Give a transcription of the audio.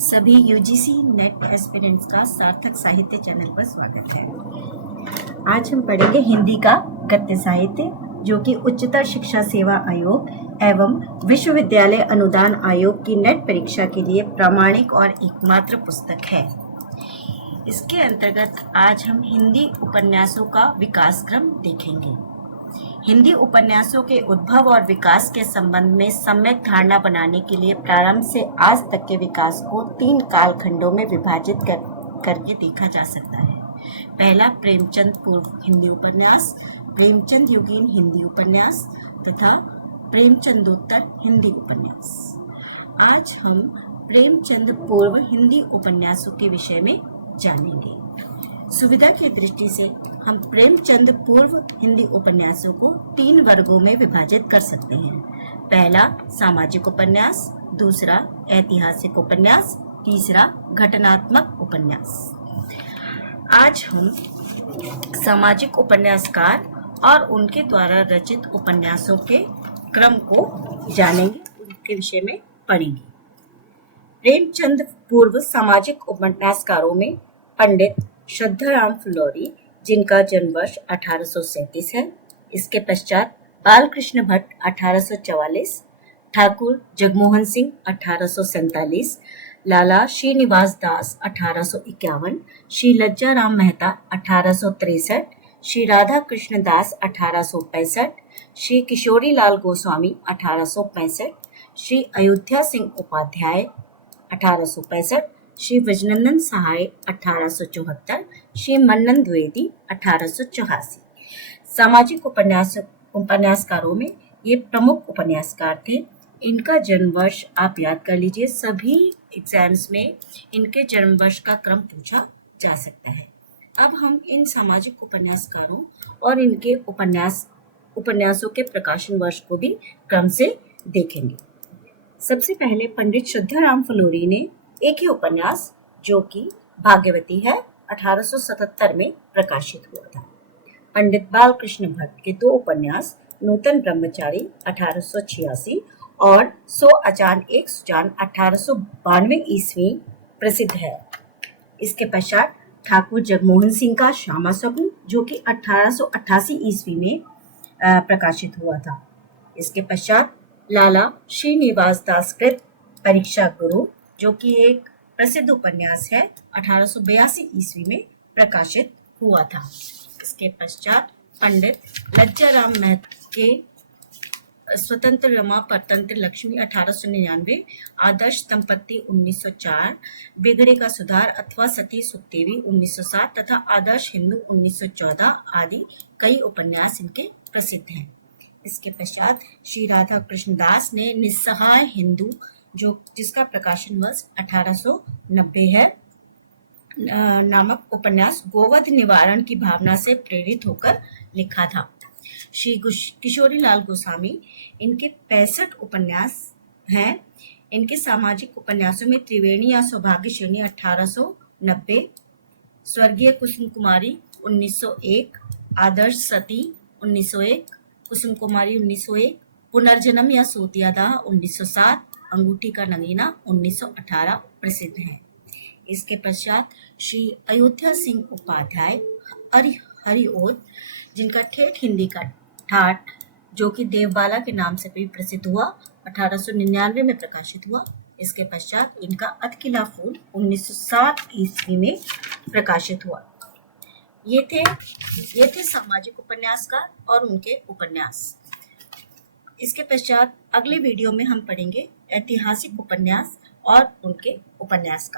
सभी UGC net aspirants का सार्थक साहित्य चैनल पर स्वागत है। आज हम पढ़ेंगे हिंदी का गद्य साहित्य, जो कि उच्चतर शिक्षा सेवा आयोग एवं विश्वविद्यालय अनुदान आयोग की नेट परीक्षा के लिए प्रामाणिक और एकमात्र पुस्तक है। इसके अंतर्गत आज हम हिंदी उपन्यासों का विकास क्रम देखेंगे। हिंदी उपन्यासों के उद्भव और विकास के संबंध में सम्यक धारणा बनाने के लिए प्रारंभ से आज तक के विकास को 3 कालखंडों में विभाजित करके देखा जा सकता है। पहला प्रेमचंद पूर्व हिंदी उपन्यास, प्रेमचंद युगीन हिंदी उपन्यास तथा प्रेमचंदोत्तर हिंदी उपन्यास। आज हम प्रेमचंद पूर्व हिंदी उपन्यासों के विषय में जानेंगे। सुविधा की दृष्टि से हम प्रेमचंद पूर्व हिंदी उपन्यासों को 3 वर्गों में विभाजित कर सकते हैं। पहला सामाजिक उपन्यास, दूसरा ऐतिहासिक उपन्यास, तीसरा घटनात्मक उपन्यास। आज हम सामाजिक उपन्यासकार और उनके द्वारा रचित उपन्यासों के क्रम को जानेंगे, उनके विषय में पढ़ेंगे। प्रेमचंद पूर्व सामाजिक उपन्यासकारों में पंडित श्रद्धाराम फुलोरी, जिनका जन्म वर्ष 1837 है। इसके पश्चात बालकृष्ण भट्ट 1844, ठाकुर जगमोहन सिंह 1847, लाला श्रीनिवास दास 1851, श्री लज्जाराम मेहता 1863, श्री राधा कृष्ण दास 1865, श्री किशोरी लाल गोस्वामी 1865, श्री अयोध्या सिंह उपाध्याय 1865, श्री विजयनंदन सहाय 1874, श्री मन्नन द्विवेदी 1884। सामाजिक उपन्यासकारों में ये प्रमुख उपन्यासकार थे। इनका जन्म वर्ष आप याद कर लीजिए, सभी एग्जाम्स में इनके जन्म वर्ष का क्रम पूछा जा सकता है। अब हम इन सामाजिक उपन्यासकारों और इनके उपन्यासों के प्रकाशन वर्ष को भी क्रम से देखेंगे। सबसे पहले पंडित श्रद्धाराम फुलोरी ने एक ही उपन्यास, जो कि भाग्यवती है, 1877 में प्रकाशित हुआ था। पंडित बालकृष्ण भट्ट के 2 उपन्यास, नूतन ब्रह्मचारी 1886 और 100 अचान एक सुजान 1892 ईस्वी प्रसिद्ध है। इसके पश्चात ठाकुर जगमोहन सिंह का श्यामा सगुन, जो कि 1888 ईस्वी में प्रकाशित हुआ था। इसके पश्चात लाला श्रीनिवास दास कृत परीक्षा गुरु, जो कि एक प्रसिद्ध उपन्यास है, 1882 ईस्वी में प्रकाशित हुआ था। इसके पश्चात पंडित लज्जाराम मेहता के स्वतंत्र रमा परतंत्र लक्ष्मी 1899, आदर्श दंपत्ति 1904, बिगड़े का सुधार अथवा सती सुखदेवी 1907 तथा आदर्श हिंदू 1914 आदि कई उपन्यास इनके प्रसिद्ध हैं। इसके पश्चात श्री राधा कृष्ण दास ने निस्सहाय हिंदू, जिसका प्रकाशन वर्ष 1890 है, नामक उपन्यास गोवध निवारण की भावना से प्रेरित होकर लिखा था। श्री किशोरी लाल गोस्वामी, इनके 65 उपन्यास हैं। इनके सामाजिक उपन्यासों में त्रिवेणी या सौभाग्य श्रेणी 1890, स्वर्गीय कुसुम कुमारी 1901, आदर्श सती 1901, कुसुम कुमारी 1901, पुनर्जन्म या सोतियादाह 1907, अंगूठी का नगीना 1918 प्रसिद्ध है। इसके पश्चात श्री अयोध्या सिंह उपाध्याय हरिओद, जिनका ठेठ हिंदी का ठाठ, जो कि देवबाला के नाम से भी प्रसिद्ध हुआ, 1899 में प्रकाशित हुआ। इसके पश्चात इनका अधकिला फूल 1907 ईस्वी में प्रकाशित हुआ। ये थे सामाजिक उपन्यासकार और उनके उपन्यास। इसके पश्चात अगले वीडियो में हम पढ़ेंगे ऐतिहासिक उपन्यास और उनके उपन्यासकार।